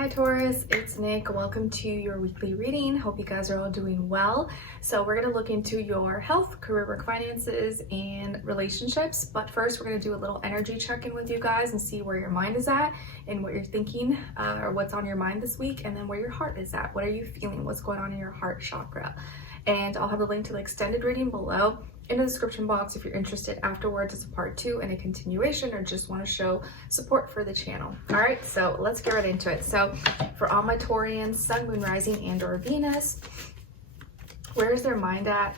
Hi Taurus, it's Nick. Welcome to your weekly reading. Hope you guys are all doing well. So we're going to look into your health, career, work, finances, and relationships. But first, we're going to do a little energy check-in with you guys and see where your mind is at and what you're thinking or what's on your mind this week, and then where your heart is at. What are you feeling? What's going on in your heart chakra? And I'll have a link to the extended reading below in the description box if you're interested afterwards. It's a part 2 and a continuation, or just want to show support for the channel. All right, so let's get right into it. So for all my Taurians, Sun, Moon, Rising, and or Venus, where is their mind at?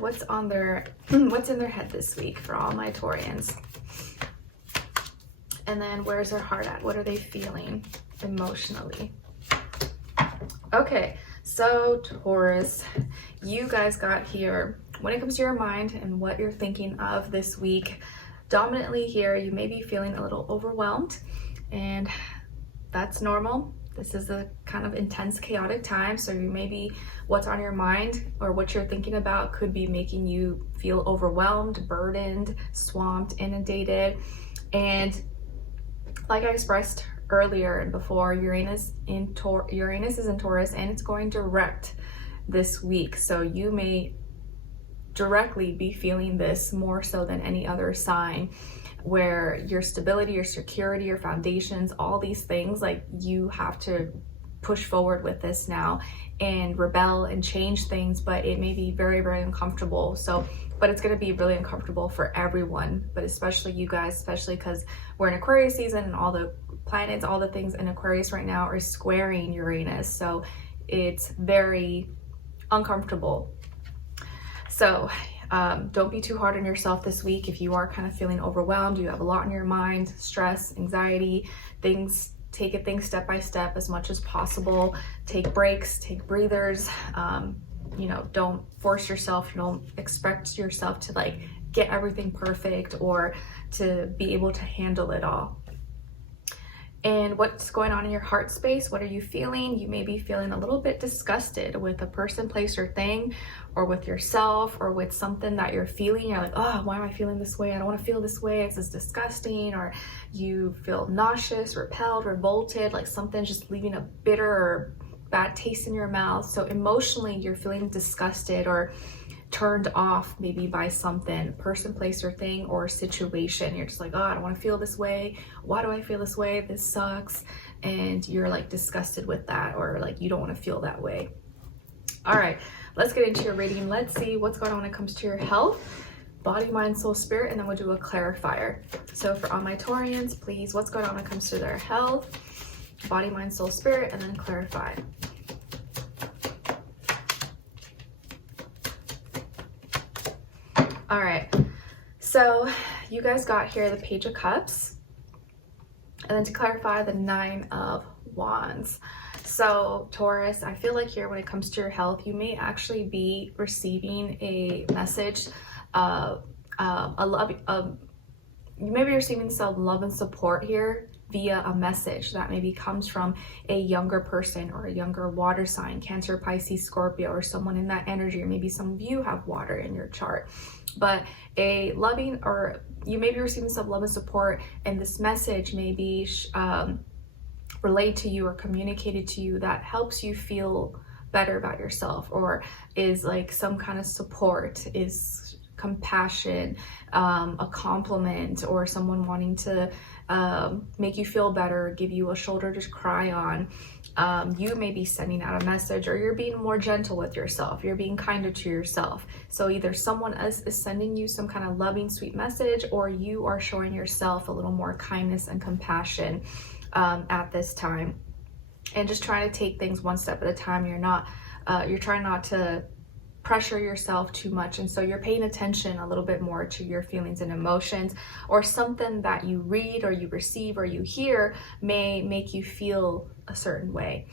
what's in their head this week for all my Taurians? And then where's their heart at? What are they feeling emotionally? Okay, so Taurus, you guys got here, when it comes to your mind and what you're thinking of this week, dominantly here, you may be feeling a little overwhelmed, and that's normal. This is a kind of intense, chaotic time, so you may be, what's on your mind or what you're thinking about could be making you feel overwhelmed, burdened, swamped, inundated. And like I expressed earlier and before, Uranus is in Taurus, and it's going direct this week, so you may directly be feeling this more so than any other sign, where your stability, your security, your foundations, all these things, like, you have to push forward with this now and rebel and change things, but it may be very, very uncomfortable. So, but it's going to be really uncomfortable for everyone, but especially you guys, especially because we're in Aquarius season and all the planets, all the things in Aquarius right now are squaring Uranus, so it's very uncomfortable. So don't be too hard on yourself this week. If you are kind of feeling overwhelmed, you have a lot on your mind, stress, anxiety, things, take things step by step as much as possible. Take breaks, take breathers. Don't force yourself. Don't expect yourself to like get everything perfect or to be able to handle it all. And what's going on in your heart space? What are you feeling? You may be feeling a little bit disgusted with a person, place, or thing, or with yourself, or with something that you're feeling. You're like, oh, why am I feeling this way? I don't want to feel this way. This is disgusting. Or you feel nauseous, repelled, revolted, like something's just leaving a bitter or bad taste in your mouth. So emotionally, you're feeling disgusted or turned off maybe by something, person, place, or thing, or situation. You're just like, oh, I don't want to feel this way. Why do I feel this way? This sucks. And you're like disgusted with that, or like you don't want to feel that way. All right, let's get into your reading. Let's see what's going on when it comes to your health, body, mind, soul, spirit, and then we'll do a clarifier. So for all my Taurians, please, what's going on when it comes to their health, body, mind, soul, spirit, and then clarify. All right, so you guys got here the Page of Cups, and then to clarify, the 9 of Wands. So Taurus, I feel like here when it comes to your health, you may actually be receiving a message of you may be receiving some love and support here via a message that maybe comes from a younger person or a younger water sign, Cancer, Pisces, Scorpio, or someone in that energy, or maybe some of you have water in your chart. But a loving, or you may be receiving some love and support, and this message may be relayed to you or communicated to you that helps you feel better about yourself, or is like some kind of support, is compassion, a compliment, or someone wanting to make you feel better, give you a shoulder to cry on. You may be sending out a message, or you're being more gentle with yourself. You're being kinder to yourself. So either someone else is sending you some kind of loving, sweet message, or you are showing yourself a little more kindness and compassion at this time. And just trying to take things one step at a time. You're trying not to pressure yourself too much, and so you're paying attention a little bit more to your feelings and emotions, or something that you read or you receive or you hear may make you feel a certain way.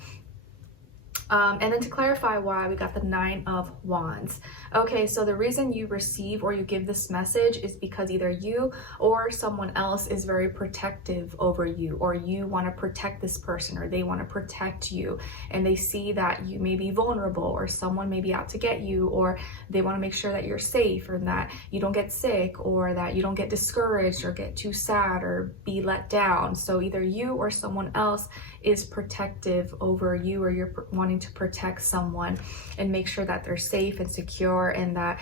And then to clarify why, we got the 9 of Wands. Okay, so the reason you receive or you give this message is because either you or someone else is very protective over you, or you want to protect this person, or they want to protect you, and they see that you may be vulnerable, or someone may be out to get you, or they want to make sure that you're safe, or that you don't get sick, or that you don't get discouraged or get too sad or be let down. So either you or someone else is protective over you, or you're wanting to protect someone and make sure that they're safe and secure, and that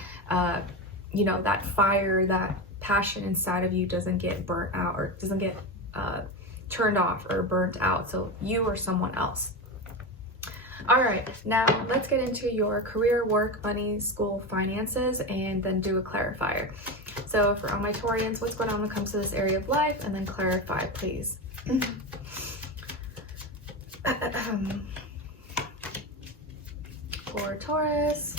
you know, that fire, that passion inside of you doesn't get burnt out, or doesn't get turned off or burnt out. So you or someone else. All right, now let's get into your career, work, money, school, finances, and then do a clarifier. So for all my Taurians, what's going on when it comes to this area of life, and then clarify, please. For Taurus.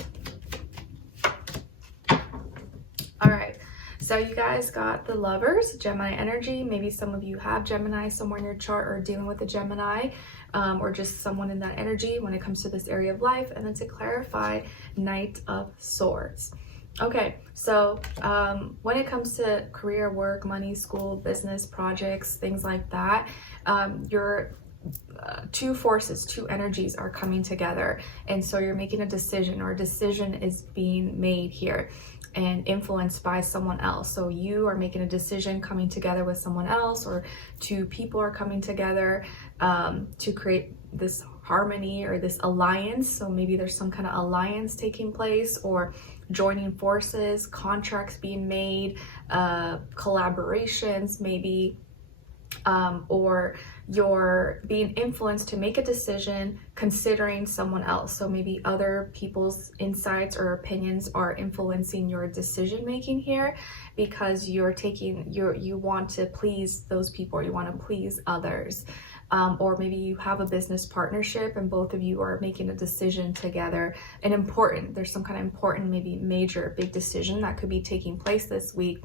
All right, so you guys got the Lovers, Gemini energy. Maybe some of you have Gemini somewhere in your chart, or dealing with a Gemini, or just someone in that energy when it comes to this area of life. And then to clarify, Knight of Swords. Okay, so when it comes to career, work, money, school, business, projects, things like that, your two forces, two energies are coming together, and so you're making a decision, or a decision is being made here and influenced by someone else. So you are making a decision coming together with someone else, or two people are coming together to create this harmony or this alliance. So maybe there's some kind of alliance taking place, or joining forces, contracts being made, collaborations maybe, or you're being influenced to make a decision considering someone else. So maybe other people's insights or opinions are influencing your decision making here, because you're taking you want to please those people, or you want to please others. Or maybe you have a business partnership and both of you are making a decision together, there's some kind of important, maybe major, big decision that could be taking place this week.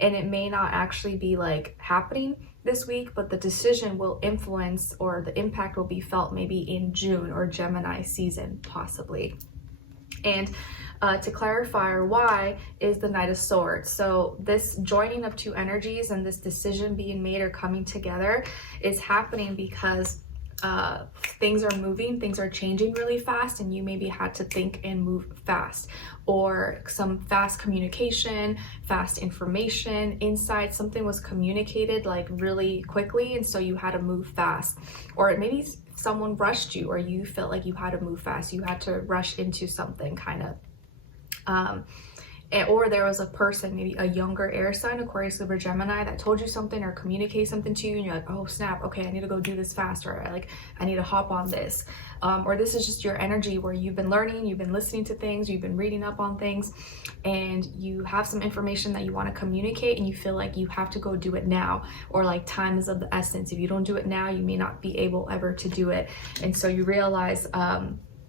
And it may not actually be like happening this week, but the decision will influence, or the impact will be felt maybe in June or Gemini season, possibly. And to clarify, or why, is the Knight of Swords. So this joining of two energies and this decision being made or coming together is happening because things are moving, things are changing really fast, and you maybe had to think and move fast, or some fast communication, fast information, insight, something was communicated like really quickly, and so you had to move fast. Or maybe someone rushed you, or you felt like you had to move fast, you had to rush into something kind of. Or there was a person, maybe a younger air sign, Aquarius, Libra, Gemini, that told you something or communicate something to you, and you're like, oh snap, okay, I need to go do this fast, or I need to hop on this. Or this is just your energy where you've been learning, you've been listening to things, you've been reading up on things, and you have some information that you want to communicate, and you feel like you have to go do it now, or like time is of the essence. If you don't do it now, you may not be able ever to do it. And so you realize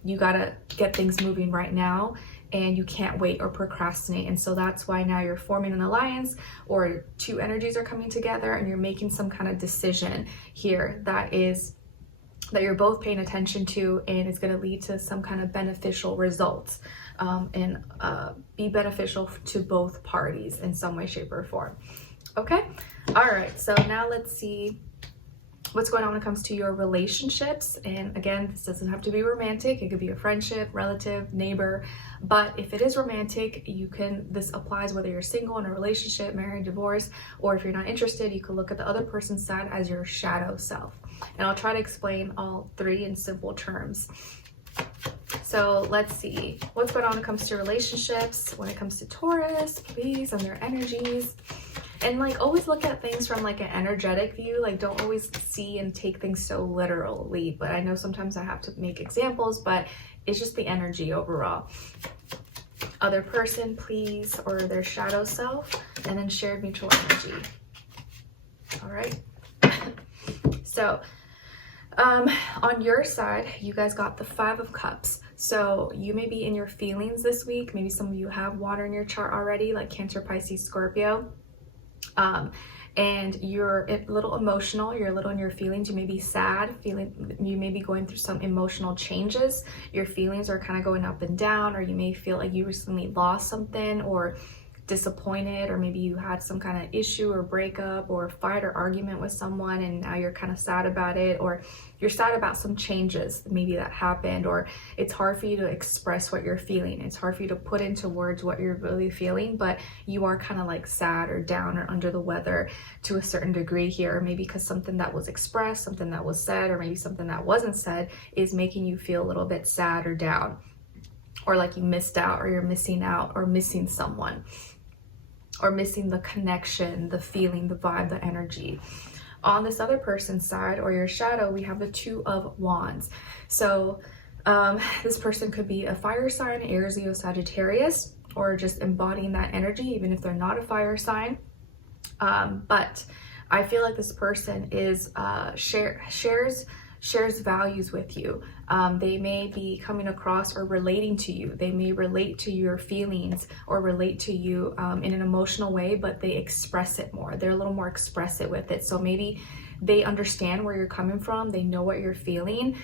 you gotta get things moving right now, and you can't wait or procrastinate. And so that's why now you're forming an alliance, or two energies are coming together, and you're making some kind of decision here that you're both paying attention to, and it's going to lead to some kind of beneficial results, and be beneficial to both parties in some way, shape, or form. Okay, all right, so now let's see what's going on when it comes to your relationships. And again, this doesn't have to be romantic. It could be a friendship, relative, neighbor. But if it is romantic, this applies whether you're single, in a relationship, married, divorced, or if you're not interested, you could look at the other person's side as your shadow self. And I'll try to explain all three in simple terms. So let's see what's going on when it comes to relationships, when it comes to Taurus, please, and their energies. And like, always look at things from like an energetic view. Like, don't always see and take things so literally. But I know sometimes I have to make examples, but it's just the energy overall. Other person, please, or their shadow self, and then shared mutual energy. All right. So on your side, you guys got the 5 of Cups. So you may be in your feelings this week. Maybe some of you have water in your chart already, like Cancer, Pisces, Scorpio. and you're a little emotional, you're a little in your feelings, you may be sad, you may be going through some emotional changes, your feelings are kind of going up and down, or you may feel like you recently lost something or disappointed, or maybe you had some kind of issue or breakup or fight or argument with someone and now you're kind of sad about it, or you're sad about some changes maybe that happened, or it's hard for you to express what you're feeling. It's hard for you to put into words what you're really feeling, but you are kind of like sad or down or under the weather to a certain degree here, maybe because something that was expressed, something that was said, or maybe something that wasn't said is making you feel a little bit sad or down, or like you missed out, or you're missing out, or missing someone, or missing the connection, the feeling, the vibe, the energy. On this other person's side, or your shadow, we have the Two of Wands. So this person could be a fire sign, Aries, Leo, Sagittarius, or just embodying that energy, even if they're not a fire sign. But I feel like this person is shares values with you. They may be coming across or relating to you. They may relate to your feelings or relate to you in an emotional way, but they express it more. They're a little more expressive with it. So maybe they understand where you're coming from. They know what you're feeling.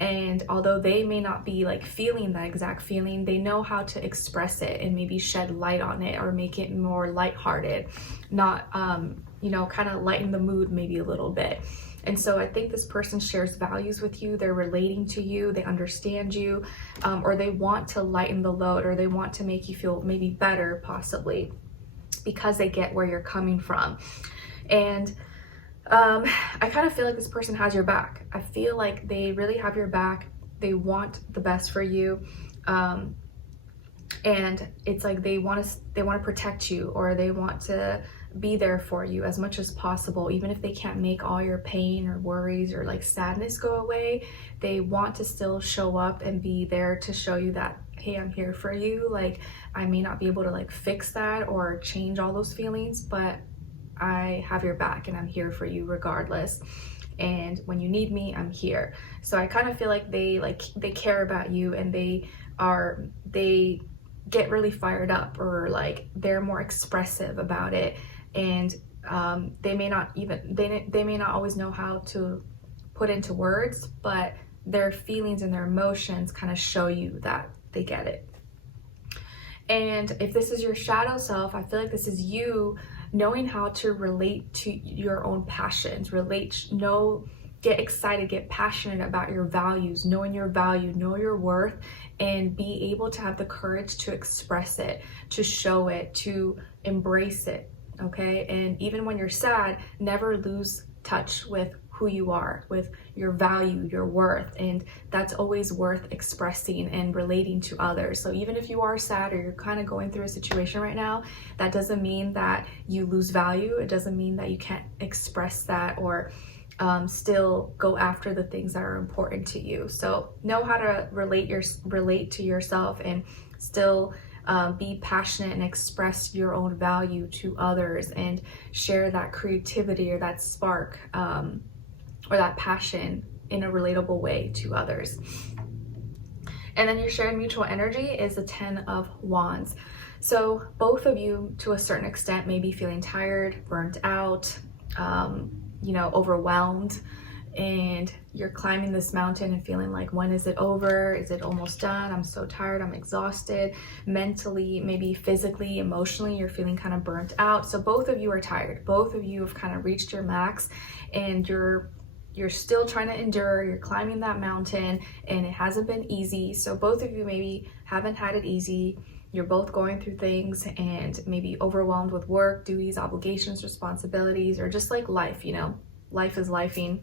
And although they may not be like feeling that exact feeling, they know how to express it and maybe shed light on it or make it more lighthearted, not, kind of lighten the mood maybe a little bit. And so I think this person shares values with you. They're relating to you, they understand you, or they want to lighten the load, or they want to make you feel maybe better possibly because they get where you're coming from. And I kind of feel like this person has your back. I feel like they really have your back. They want the best for you. And it's like they want to protect you, or they want to be there for you as much as possible. Even if they can't make all your pain or worries or like sadness go away, they want to still show up and be there to show you that, hey, I'm here for you. Like, I may not be able to like fix that or change all those feelings, but I have your back and I'm here for you regardless. And when you need me, I'm here. So I kind of feel like they care about you, and they get really fired up, or like they're more expressive about it. And they may not always know how to put into words, but their feelings and their emotions kind of show you that they get it. And if this is your shadow self, I feel like this is you knowing how to relate to your own passions, get excited, get passionate about your values, knowing your value, know your worth, and be able to have the courage to express it, to show it, to embrace it, okay? And even when you're sad, never lose touch with who you are, with your value, your worth, and that's always worth expressing and relating to others. So even if you are sad, or you're kind of going through a situation right now, that doesn't mean that you lose value. It doesn't mean that you can't express that, or still go after the things that are important to you. So know how to relate to yourself, and still be passionate and express your own value to others, and share that creativity or that spark or that passion in a relatable way to others. And then your shared mutual energy is the 10 of Wands. So both of you, to a certain extent, may be feeling tired, burnt out, overwhelmed, and you're climbing this mountain and feeling like, when is it over? Is it almost done? I'm so tired, I'm exhausted. Mentally, maybe physically, emotionally, you're feeling kind of burnt out. So both of you are tired. Both of you have kind of reached your max, and you're still trying to endure. You're climbing that mountain, and it hasn't been easy. So both of you maybe haven't had it easy. You're both going through things and maybe overwhelmed with work, duties, obligations, responsibilities, or just like life, life is lifing,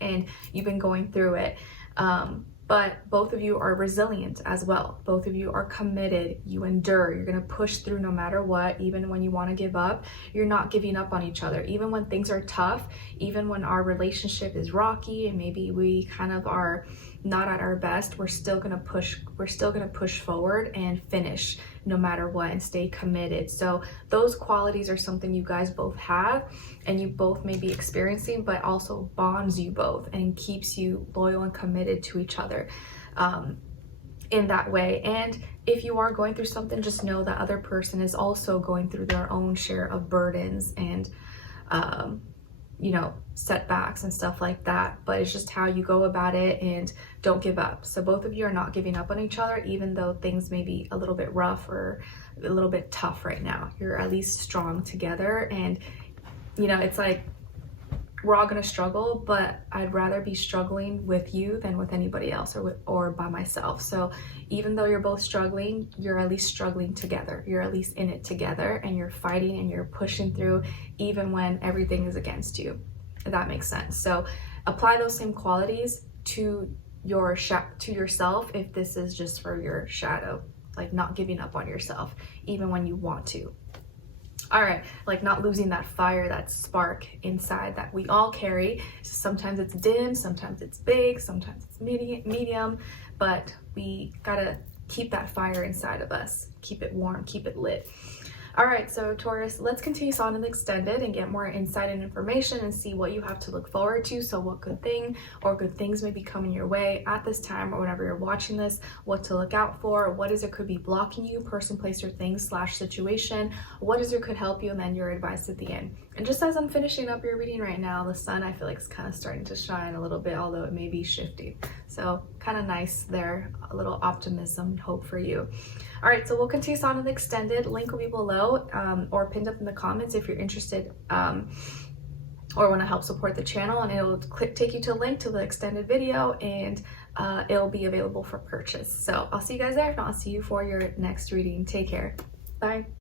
and you've been going through it. But both of you are resilient as well. Both of you are committed. You endure. You're going to push through no matter what. Even when you want to give up, you're not giving up on each other. Even when things are tough, even when our relationship is rocky and maybe we kind of are not at our best, we're still going to push forward and finish no matter what, and stay committed. So those qualities are something you guys both have, and you both may be experiencing, but also bonds you both and keeps you loyal and committed to each other in that way. And if you are going through something, just know that other person is also going through their own share of burdens and you know, setbacks and stuff like that, but it's just how you go about it, and don't give up. So both of you are not giving up on each other, even though things may be a little bit rough or a little bit tough right now. You're at least strong together, and you know, it's like we're all gonna struggle, but I'd rather be struggling with you than with anybody else or by myself. So even though you're both struggling, you're at least struggling together. You're at least in it together, and you're fighting and you're pushing through even when everything is against you, if that makes sense. So apply those same qualities to yourself if this is just for your shadow, like not giving up on yourself even when you want to. All right, like not losing that fire, that spark inside that we all carry. Sometimes it's dim, sometimes it's big, sometimes it's medium, but we gotta keep that fire inside of us, keep it warm, keep it lit. All right, so Taurus, let's continue on in the extended and get more insight and information and see what you have to look forward to. So what good thing or good things may be coming your way at this time or whenever you're watching this, what to look out for, what is it could be blocking you, person, place, or thing / situation, what is it could help you, and then your advice at the end. And just as I'm finishing up your reading right now, the sun, I feel like, is kind of starting to shine a little bit, although it may be shifting. So kind of nice there, a little optimism and hope for you. All right, so we'll continue on in the extended. Link will be below or pinned up in the comments if you're interested or want to help support the channel, and it'll take you to a link to the extended video, and it'll be available for purchase. So I'll see you guys there. If not, I'll see you for your next reading. Take care. Bye.